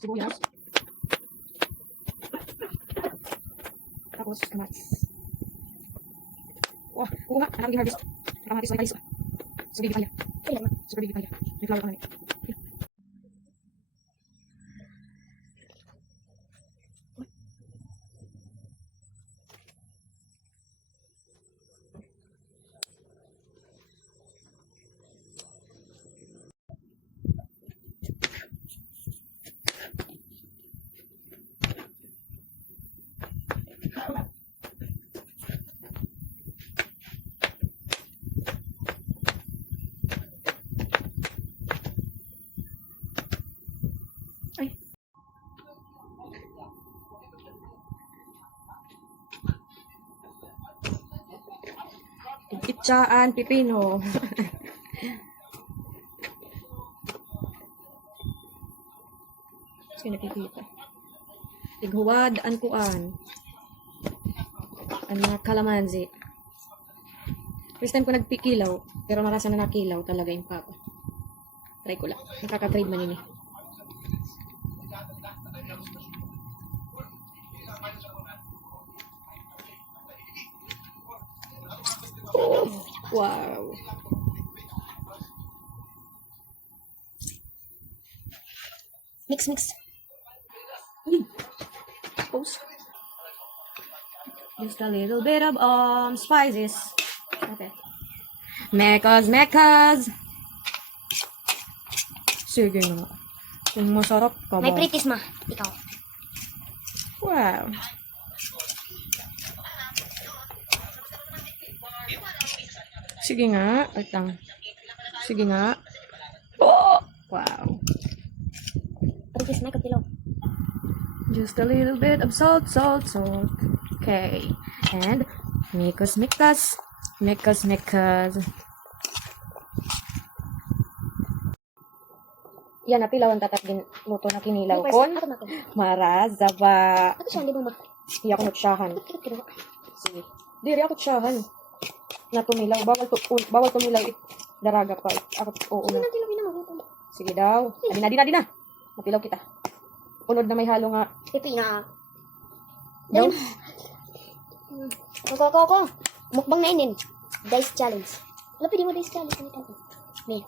Sibuyas. Tapos, kamatis. Wah, oo nga. Anak harvest. Kamatis may kalis. So, baby palya. Super baby palya. May flower pa namin. Ay. Itsaan, pipino. Sige, nakikita. Tighuwad, ankuan. Ang mga kalamansi. First time ko nagpikilaw, pero marasa na nakilaw talaga yung papa. Try ko lang. Nakaka-trade man yun eh. Oh, wow. Mix. Pose. Just a little bit of spices. Okay. Mekas. Sige na. Kung masarap ka ba? May pritis ma. Ikaw. Wow. Sige nga. Wait lang. Sige nga. Oh! Wow. Pritis na katilaw. Just a little bit of salt. Okay. And Mekas. Yan, napilaw ang tatak din luto na kinilaw kon. Marazaba. Ako siya, di ba ma? Hindi ako natsyahan. Sige. Diri ako tsyahan. Na tumilaw. Bawal tumilaw. Daraga pa. Ako, oo na. Sige daw. Adi na. Napilaw kita. Unod na may halo nga. Pipina. Daw. Ako. Mukbang na inin. Dice challenge. Wala pwede mo dice challenge. May.